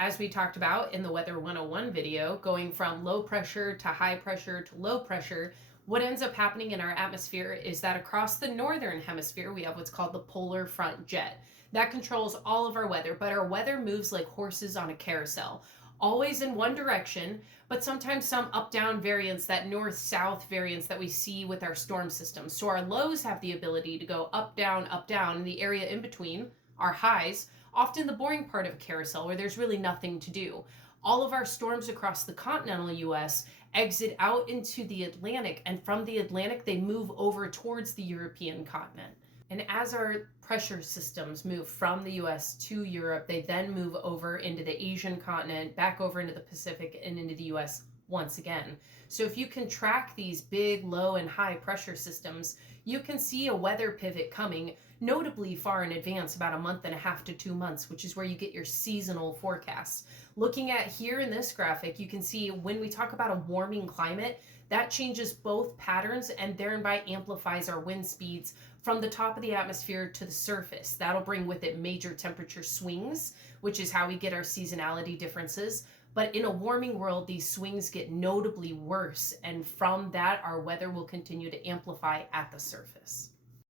As we talked about in the Weather 101 video, going from low pressure to high pressure to low pressure, what ends up happening in our atmosphere is that across the northern hemisphere, we have what's called the polar front jet. That controls all of our weather, but our weather moves like horses on a carousel, always in one direction, but sometimes some up-down variance, that north-south variance that we see with our storm systems. So our lows have the ability to go up, down, and the area in between, our highs, often the boring part of a carousel where there's really nothing to do. All of our storms across the continental US exit out into the Atlantic, and from the Atlantic, they move over towards the European continent. And as our pressure systems move from the US to Europe, they then move over into the Asian continent, back over into the Pacific, and into the US once again. So if you can track these big, low, and high pressure systems, you can see a weather pivot coming notably far in advance, about a month and a half to 2 months, which is where you get your seasonal forecasts. Looking at here in this graphic, you can see when we talk about a warming climate, that changes both patterns and thereby amplifies our wind speeds from the top of the atmosphere to the surface. That'll bring with it major temperature swings, which is how we get our seasonality differences. But in a warming world, these swings get notably worse, and from that, our weather will continue to amplify at the surface.